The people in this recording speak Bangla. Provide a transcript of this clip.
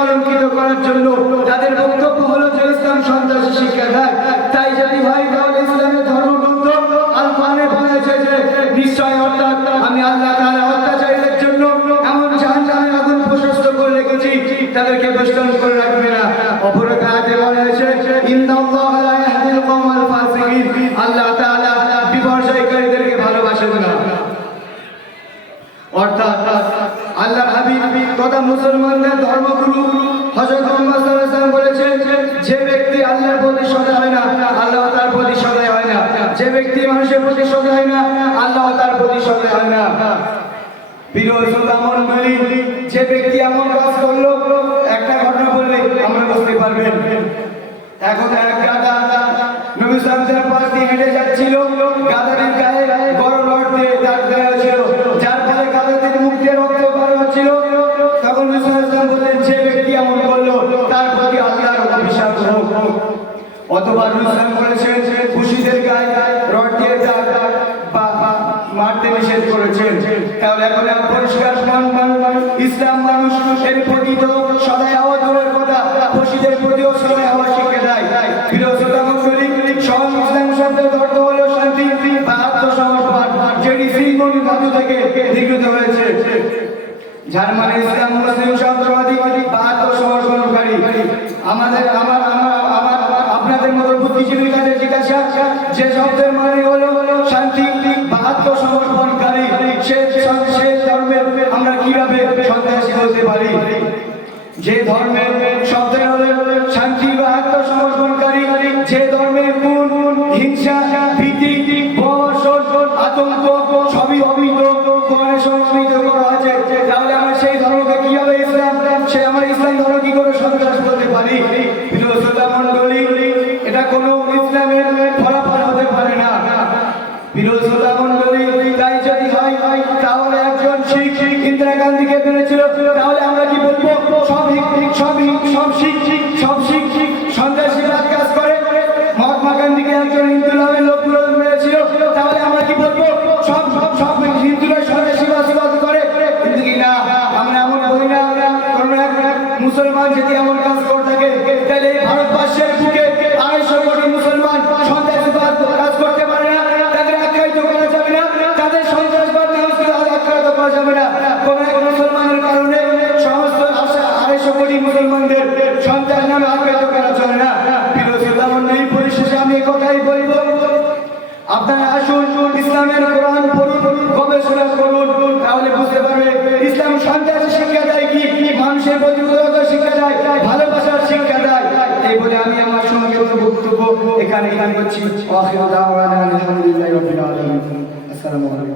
কলঙ্কিত করার জন্য তাদের বক্তব্য হলো যে ইসলাম সন্ত্রাসী শিক্ষা দেয়। তাই যদি ভাই তাহলে ইসলামের ধর্মগ্রন্থ আল কোরআনে বলেছে যে নিশ্চয় অর্থাৎ আমি আল্লাহ তাআলা অত্যাচারীদের জন্য এমন জাহান্নামের আগুন প্রশস্ত করে রেখেছি, তাদেরকে বেষ্টন করে রাখবে না। অপর এক আয়াতে বলা হয়েছে ইন্নাল্লাহা লা ইয়াহদিল কওমাল ফাসিকিন, আল্লাহ তাআলা বিপর্যয়কারীদেরকে ভালোবাসেন না। অর্থাৎ আল্লাহর হাবিব তথা মুসলমানদের ধর্মগুরু হযরত মুহাম্মদ সাল্লাল্লাহু আলাইহি ওয়াসাল্লাম বলেছেন যে ব্যক্তি আল্লাহর প্রতি সদয় হয় না আল্লাহ তার প্রতি সদয় হয় না, যে ব্যক্তি মানুষের প্রতি সদয় হয় না আল্লাহ তার প্রতি সদয় হয় না। প্রিয় শ্রোতামণ্ডলী, যে ব্যক্তি এমন কাজ করলো, একটা ঘটনা বললে আমরা বুঝতে পারবেন। এখন এক গাধা নবী সাল্লাল্লাহু আলাইহি ওয়াসাল্লাম পাশ দিয়ে হেঁটে যাচ্ছিল, গাধাটির গায়ে বড় রড দিয়ে দাগ দেওয়া ছিল, যার ফলে গাধাটির মুখ দিয়ে রক্ত বের হচ্ছিল। তখন নবী সাল্লাল্লাহু আলাইহি ওয়াসাল্লাম বললেন যে ব্যক্তি এমন করলো তার প্রতি আল্লাহর অভিশাপ হোক। অথবা নবী সাল্লাল্লাহু আলাইহি ওয়াসাল্লাম বলেছেন খুশিদের গায়ে রড দিয়ে দাগ বা মারতে নিষেধ করেছেন। তাহলে এখন পরিষ্কার ইসলাম মানুষের প্রতি তো সদাই হওয়া দূরের কথা, খুশিদের প্রতিও সদাই হওয়া শিখে দেয়। প্রিয় শ্রোতামণ্ডলী, সহজ ইসলাম শব্দের অর্থ হলো শান্তি বা আত্মসমর্পণ, যেটি শ্রীমন ধাতু থেকে নির্গত হয়েছে, যার মানে ইসলাম মুসলিম শান্তিবাদী বা আত্মসমর্পণকারী। আপনাদের মতো বুদ্ধিজীবীর কাছে জিজ্ঞাসা যে শব্দের মানে হলো শান্তি বা আত্মসমর্পণকারী, সে ধর্মের আমরা কিভাবে সন্ত্রাসী হতে পারি? যে ধর্মের শব্দের হলো শান্তি বা আত্মসমর্পণকারী, যে ধর্মের গুণ হিংসা, ভীতি, বর্ষণ, আতঙ্ক সবই অবৈধ কোরআনে সংস্কৃত করা আছে, তাহলে আমরা সেই ধর্মকে কিভাবে আমরা ইসলাম ধর্ম কি করে সন্ত্রাস করতে পারি? প্রিয় শ্রোতামণ্ডলী, এটা কোনো ইসলামের ফলাফল হতে পারে না। প্রিয় শ্রোতামণ্ডলী, তাই যদি হয় তাহলে একজন শিখ ইন্দিরা গান্ধীকে মেরেছিল, তাহলে আমরা কি বলবো সব শিখ সন্ত্রাসীবাদ কাজ করে? মহাত্মা গান্ধীকে একজন হিন্দু নামের লোক মেরেছিল, তাহলে আমরা কি বলবো সব হিন্দুরা সন্ত্রাসীবাদ করে? কিন্তু কি না, আমরা এমন বলি না। কোন এক মুসলমান যদি এমন কাজ করে থাকে, তাহলে এই ভারতবর্ষের বুকে 250 কোটি মুসলমান সন্ত্রাসীবাদ কাজ করতে পারে না, তাদের আখ্যায়িত করা যাবে না, তাদের সন্ত্রাসবাদ আখ্যায়িত করা যাবে না। কোন এক মুসলমানের কারণে সমস্ত 250 কোটি মুসলমানদের সন্ত্রাস নামে আখ্যায়িত করা চলে না। প্রিয় শ্রোতামণ্ডলী, পরিশেষে আমি এই কথাই বলবো, আপনারা আসুন ইসলামের কোরআন পড়ুন, গবেষণা করুন, তাহলে বুঝতে পারবে ইসলাম সন্ত্রাসী শিক্ষা দেয় কি, মানুষের প্রতি উদারতা শিক্ষা দেয়, ভালোবাসার শিক্ষা দেয়। এই বলে আমি আমার সংক্ষিপ্ত বক্তব্য এখানে করছি। আখিরু দাওয়ানা আলহামদুলিল্লাহি রাব্বিল আলামিন। আসসালামু আলাইকুম।